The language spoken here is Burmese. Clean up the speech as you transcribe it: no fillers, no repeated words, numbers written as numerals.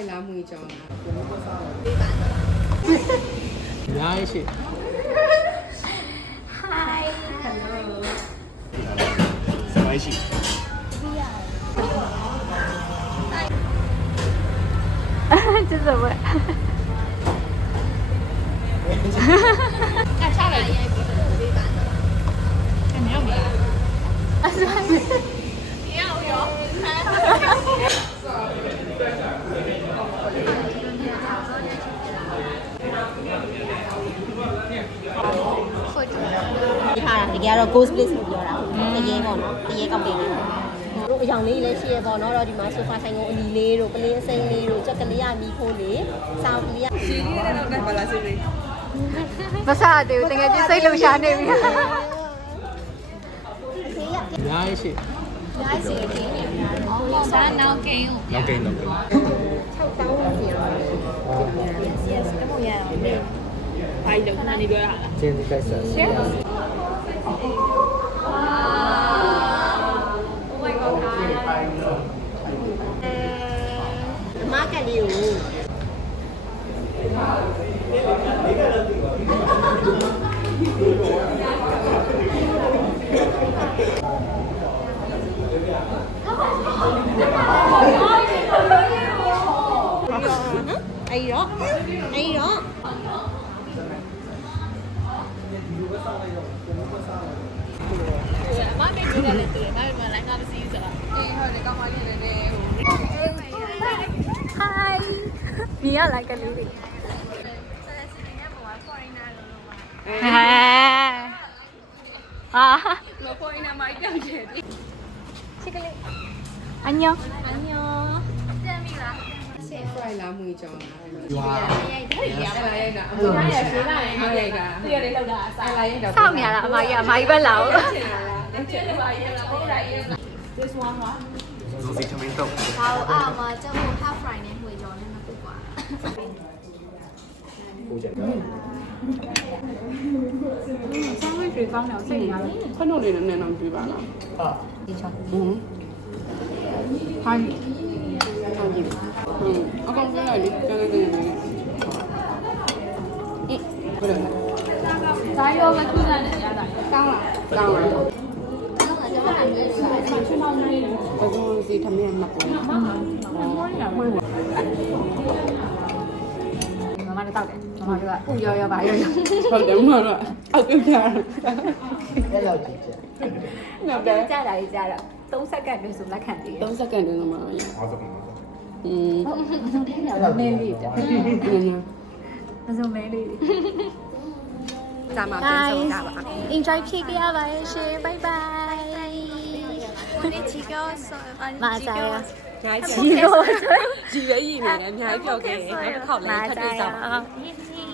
fry လားမွေကြောင်လားညာရှိ Hi Hello စပိုက်ရှိ 这怎么？那下来也比较微版的。哎，没有没有。啊，是吗？要有。ဒီဟာတကယ်တော့ ghost place လို့ပြောတာတရေပေါ့နော်တရေကောက်ပေးလေးတို့အယောင်လေးလည်းရှိရပေါ့နော်တော့ဒီမှာ sofa ဆိုင်ကုန်အလီလေးတို့ပလင်းအစိမ်းလေးတို့ကြက်ကလေးရမီခိုးလေးစောင်းကလေးရ ရှင်းလေးတော့လည်းပါလားစိတ်လေး 不是啊，对，等下就谁留下那边。ညာရှိ 还是有点点。哦，咱脑筋。နောက်ကိန်းတော့ Yes，跟我一样。ဘာလို့ခဏနေပြောရတာ ကျင်းဒီကိစ္စ မကလေးကိုအဲ့တော့妈没给我来对，妈没来我们洗澡。哎，好，你干嘛去了呢？嗨，你要来跟你的？哎，啊，我过一年买两件的。这个嘞，安妞，安妞，见面了。 fry လားမွေကြောင်လား ဝါ အဲ့လာရိုက်တာအမရရွှေလာရင်ရိုက်တာသူရလေးလောက်တာအဲ့လာရိုက်တာ 上面了，阿姨，阿姨不老。 ချင်တာလားလက်ချက်ပါရဲ့လားဟုတ်တယ်ရဲ့ this one ဟာ ဇူစီထမင်းတော့ 好啊，我这我 half fry 呢，会做呢，那不管。 ပူချက်တော့ ဆောင်းဝိတ်တွေကောင်းတယ်စိတ်များတယ် ခဏလေးနဲ့တော့ပြပါလား ဟာ ဒီချောင်း ဟင်းဟိုင်းဟုတ်ပြီအကောင်ပြလိုက်လေကျန်တဲ့နေအေးဘယ်လိုလဲ ဇာယောကခုနနဲ့ရတာ ကောင်းလားကောင်းလား ချွန်းအောင်လေး ဘယ်လိုစီထမင်းမှတ်ပေါ်လဲ မမရ 妈妈就到点，妈妈就说不摇摇吧摇摇。 ဟုတ်တယ်မတော့အောက်ကပြရ အဲ့လောက်ကြည့်ချက် နော်တယ် 加了一加了，3 စက္ကန့်လို့ဆိုလက်ခံသေးတယ် 3စက္ကန့်တည်းမှာရ အောက်ဆုံး မင်းလေးတယ် နည်းနည်း မစုံမင်းလေး ကြာမှာပြန်ဆုံးကြပါ enjoy ဖြစ်ကြပါရဲ့ရှင် bye bye 我的几个手马仔啊 ညာ 几 ကြီး 个 ကြီးရည်နေတယ်အများကြီးပြောခဲ့တယ်နောက်တစ်ခေါက်လည်းခက်တွေ့ကြပါ 谢谢